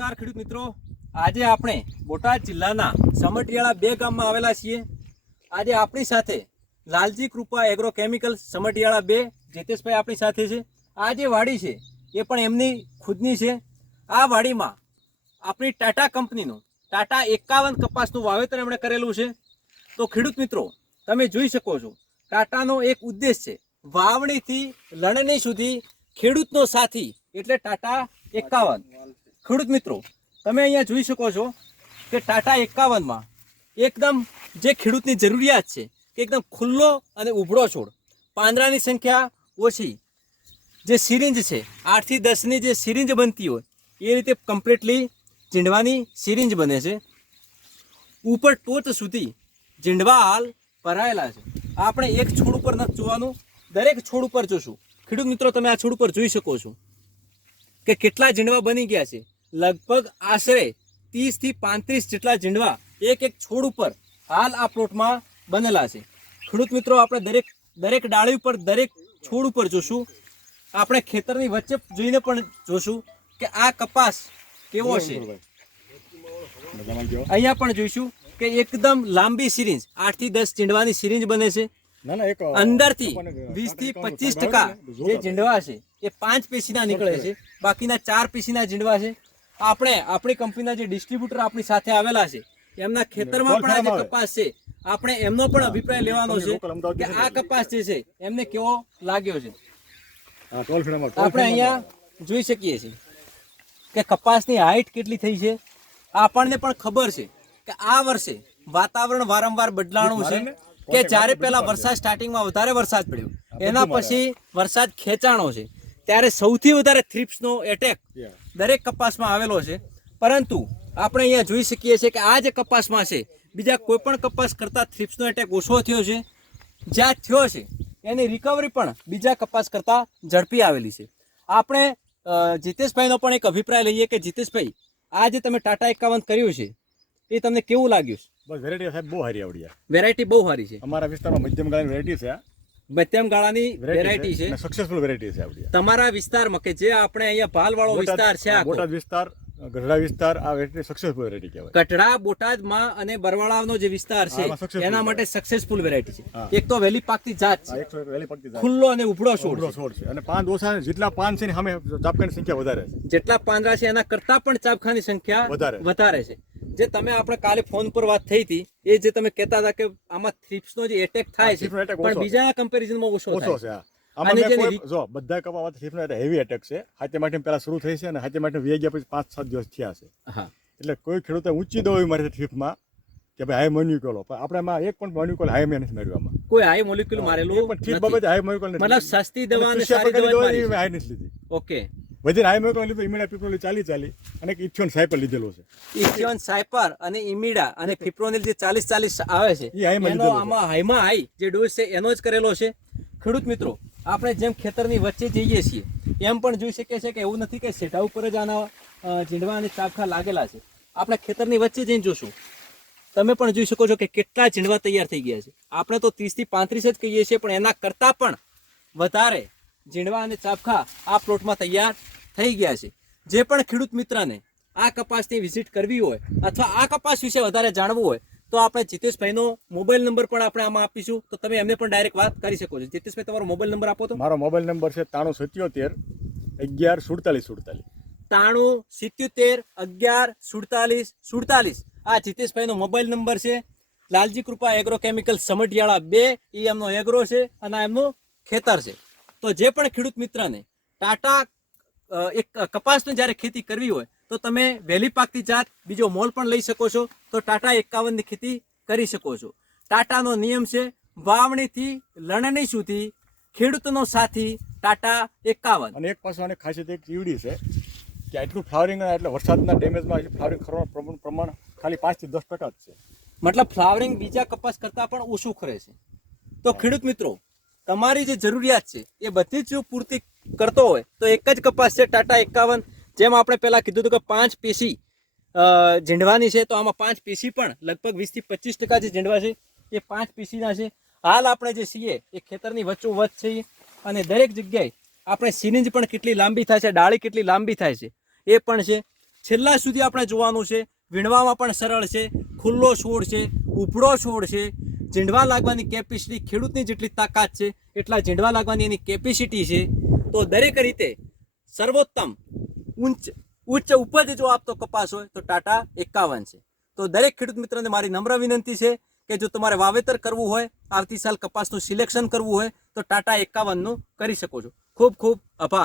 નમસ્કાર ખેડૂત મિત્રો. આજે આપણે બોટાદ જિલ્લાના સમટિયાળા બે ગામમાં આવેલા છીએ. આજે આપણી સાથે લાલજી કૃપા એગ્રો કેમિકલ સમટિયાળા બે, જેતેશભાઈ આપણી સાથે છે. આ જે વાડી છે, એ પણ એમની ખુદની છે. આ વાડીમાં આપણી ટાટા કંપનીનું, ટાટા એકાવન કપાસનું વાવેતર એમણે કરેલું છે. તો ખેડૂત મિત્રો, તમે જોઈ શકો છો, ટાટાનો એક ઉદ્દેશ છે, વાવણીથી લણણી સુધી ખેડૂતનો સાથી, એટલે ટાટા એકાવન. ખેડૂત મિત્રો, તમે અહીંયા જોઈ શકો છો કે ટાટા એકાવનમાં એકદમ જે ખેડૂતની જરૂરિયાત છે કે એકદમ ખુલ્લો અને ઉભળો છોડ, પાંદડાની સંખ્યા ઓછી, જે સિરિંજ છે આઠથી દસની જે સિરિંજ બનતી હોય, એ રીતે કમ્પ્લીટલી ઝીંડવાની સિરિંજ બને છે. ઉપર ટોચ સુધી ઝીંડવા હાલ ભરાયેલા છે. આપણે એક છોડ ઉપર નથી જોવાનું, દરેક છોડ ઉપર જોશું. ખેડૂત મિત્રો, તમે આ છોડ ઉપર જોઈ શકો છો. કે કેટલા ઝીંડવા બની ગયા છે? લગભગ આશરે ત્રીસથી પાંત્રીસ જેટલા ઝીંડવા એક એક છોડ ઉપર હાલ આ પ્લોટમાં બનેલા છે. ખેડૂત મિત્રો આપણે દરેક દરેક ડાળી ઉપર દરેક છોડ ઉપર જોશું. આપણે ખેતરની વચ્ચે જોઈને પણ જોશું કે આ કપાસ કેવો છે. અહીંયા પણ જોઈશું કે એકદમ લાંબી સિરિંજ આઠથી દસ ચીંડવાની સિરિંજ બને છે. અંદરથી વીસથી પચીસ ટકા જે ઝીંડવા છે એ પાંચ પેશીના નીકળે છે. બાકીના ચાર પેશીના જીંડવા છે. આપણે આપણી કંપનીના જે ડિસ્ટ્રીબ્યુટર આપણી સાથે આવેલા છે એમના ખેતરમાં પણ આજે કપાસ છે. આપણે એમનો પણ અભિપ્રાય લેવાનો છે કે આ કપાસ જે છે એમને કેવો લાગ્યો છે? આપણે અહીંયા જોઈ શકીએ છીએ કે કપાસની હાઈટ કેટલી થઈ છે. આપણને પણ ખબર છે કે આ વર્ષે વાતાવરણ વારંવાર બદલાણું છે કે જ્યારે પહેલા વરસાદ સ્ટાર્ટિંગમાં વધારે વરસાદ પડ્યો. એના પછી વરસાદ ખેંચાણો છે. ત્યારે સૌથી વધારે થ્રિપ્સનો એટેક દરેક કપાસમાં આવેલો છે. પરંતુ આપણે અહીંયા જોઈ શકીએ છીએ કે આ જે કપાસમાં છે બીજા કોઈ પણ કપાસ કરતાં થ્રિપ્સનો એટેક ઓછો થયો છે. જ્યાં થયો છે એની રિકવરી પણ બીજા કપાસ કરતાં ઝડપી આવેલી છે. આપણે જીતેશભાઈનો પણ એક અભિપ્રાય લઈએ કે જીતેશભાઈ આ જે તમે ટાટા એકાવન કર્યું છે એ તમને કેવું લાગ્યું વેરાયટી સાહેબ બહુ સારી આવડી. વેરાયટી બહુ સારી છે. અમારા વિસ્તારમાં મધ્યમ ગાળાની વેરાયટી છે. મધ્યમ ગાળાની વેરાયટી છે. સક્સેસફુલ વેરાયટી છે આપણી તમારા વિસ્તારમાં કે જે આપણે અહીંયા ભાલવાળો વિસ્તાર છે બોટાદ વિસ્તાર ગઢડા વિસ્તાર આ વેરાયટી સક્સેસફુલ વેરાયટી કહેવાય. કટડા બોટાદમાં અને બરવાળાનો જે વિસ્તાર છે એના માટે સક્સેસફુલ વેરાયટી છે. એક તો વેલી પાકતી જાત છે. વેલી પાકતી જાત. ખુલ્લો અને ઉભળો છોડ છોડ છે. અને પાન ઓછા જેટલા પાન છે ને સામે ચાપકાની સંખ્યા વધારે છે. જેટલા પાંદડા છે એના કરતા પણ ચાપખાની સંખ્યા વધારે. વધારે છે. જે તમે આપણે કાલે ફોન પર વાત થઈ હતી એ જે તમે કહેતા હતા કે આમાં થ્રિપ્સનો જે એટેક થાય છે પણ બીજા કમ્પેરિઝનમાં ઓછો ઓછો છે. અને કોઈ- જો બધા કપામાં થ્રીફનો હેવી એટેક છે. હાથે માટે પહેલા શરૂ થઈ છે અને હાથે માટે વી ગયા પછી પાંચ સાત દિવસ થયા છે. એટલે કોઈ ખેડૂતે ઊંચી દવાઈ મારી થ્રિપમાં કે ભાઈ હાઈ પણ આપણે એમાં એક પણ મોલિક્યુલ હાઈ મેં નથી માર્યું આમાં. કોઈ હાઈ મોલિક્યુલ મારેલું પણ ઠીક બાબત હાઈ મોલિક્યુલ મતલબ સસ્તી દવા અને સારી દવા જ. હાઈ નથી લીધી. ઓકે. વધીને હાઈ મેં લીધું ઇમ્યુના પીપલ ચાલી ચાલી અને ઇથિયોન સાયપર લીધેલો છે. ઇથિયોન સાયપર અને ઇમિડા અને ફિપ્રોનિલ જે ચાલીસ ચાલીસ આવે છે એ હાઈમાં લીધેલો આમાં હાઈમાં હાઈ જે ડોઝ છે એનો જ કરેલો છે. ખેડૂત મિત્રો આપણે જેમ ખેતરની વચ્ચે જઈએ છીએ એમ પણ જોઈ શકીએ છીએ કે એવું નથી કે સેટા ઉપર જ આના ઝીંડવા અને ચાપખા લાગેલા છે. આપણે ખેતરની વચ્ચે જઈને જોશું. તમે પણ જોઈ શકો છો કે કેટલા ઝીંડવા તૈયાર થઈ ગયા છે. આપણે તો ત્રીસથી પાંત્રીસ જ કહીએ છીએ પણ એના કરતાં પણ વધારે ઝીંડવા અને ચાબખા આ પ્લોટમાં તૈયાર થઈ ગયા છે. જે પણ ખેડૂત મિત્રને આ કપાસની વિઝિટ કરવી હોય અથવા આ કપાસ વિશે વધારે જાણવું હોય તો આપણે જીતેશભાઈનો મોબાઈલ નંબર પણ આપણે આમાં આપીશું. તો તમે એમને પણ ડાયરેક્ટ વાત કરી શકો છો. જીતેશભાઈ તમારો મોબાઈલ નંબર આપો તો. મારો મોબાઈલ નંબર છે ત્રાણું સિત્યોતેર અગિયાર સુડતાલીસ સુડતાલીસ. ત્રાણું સિત્યોતેર અગિયાર સુડતાલીસ સુડતાલીસ. આ જીતેશભાઈનો મોબાઈલ નંબર છે. લાલજી કૃપા એગ્રો કેમિકલ સમઢિયાળા બે. એ એમનો એગ્રો છે અને એમનું ખેતર છે. તો જે પણ ખેડૂત મિત્રને ટાટા એક કપાસની જ્યારે ખેતી કરવી હોય તો તમે વહેલી પાકતી જાત બીજો મોલ પણ લઈ શકો છો તો ટાટા એકાવનની ખેતી કરી શકો છો. ટાટાનો નિયમ છે વાવણીથી લણણી સુધી ખેડૂતનો સાથી ટાટા એકાવન. અને એક પાછું આની ખાસિયત એક ઈવડી છે કે આટલું ફ્લાવરિંગ એટલે વરસાદના ડેમેજમાં ફ્લાવરિંગ કરવાનું પ્રમાણ- પ્રમાણ ખાલી પાંચથી દસ ટકા જ છે. મતલબ ફ્લાવરિંગ બીજા કપાસ કરતાં પણ ઓછું ખરે છે. તો ખેડૂત મિત્રો તમારી જે જરૂરિયાત છે, એ બધી જ જો પૂર્તિ કરતો હોય, તો એક જ કપાસ છે ટાટા એકાવન. જેમ આપણે પહેલાં કીધું હતું કે પાંચ પેશી ઝીંડવાની છે, તો આમાં પાંચ પેશી પણ લગભગ વીસથી પચીસ ટકા જે ઝીંડવા છે, એ પાંચ પેશીના છે. હાલ આપણે જે સીએ, એ ખેતરની વચ્ચોવચ્ચ છીએ અને દરેક જગ્યાએ આપણે સિરિંજ પણ કેટલી લાંબી થાય છે, ડાળી કેટલી લાંબી થાય છે, એ પણ છે. છેલ્લા સુધી આપણે જોવાનું છે, વીણવામાં પણ સરળ છે, ખુલ્લો છોડ છે, ઉપડો છોડ છે ઝીંડવા લાગવાની કેપેસિટી ખેડૂતની જેટલી તાકાત છે, એટલા ઝીંડવા લાગવાની એની કેપેસિટી છે. તો દરેક રીતે સર્વોત્તમ ઉચ્ચ ઉચ્ચ ઉપજ જો આપતો કપાસ હોય, તો ટાટા એકાવન છે. તો દરેક ખેડૂત મિત્રને મારી નમ્ર વિનંતી છે કે જો તમારે વાવેતર કરવું હોય, આવતી સાલ કપાસનું સિલેક્શન કરવું હોય, તો ટાટા એકાવનનું કરી શકો છો. ખૂબ ખૂબ આભાર.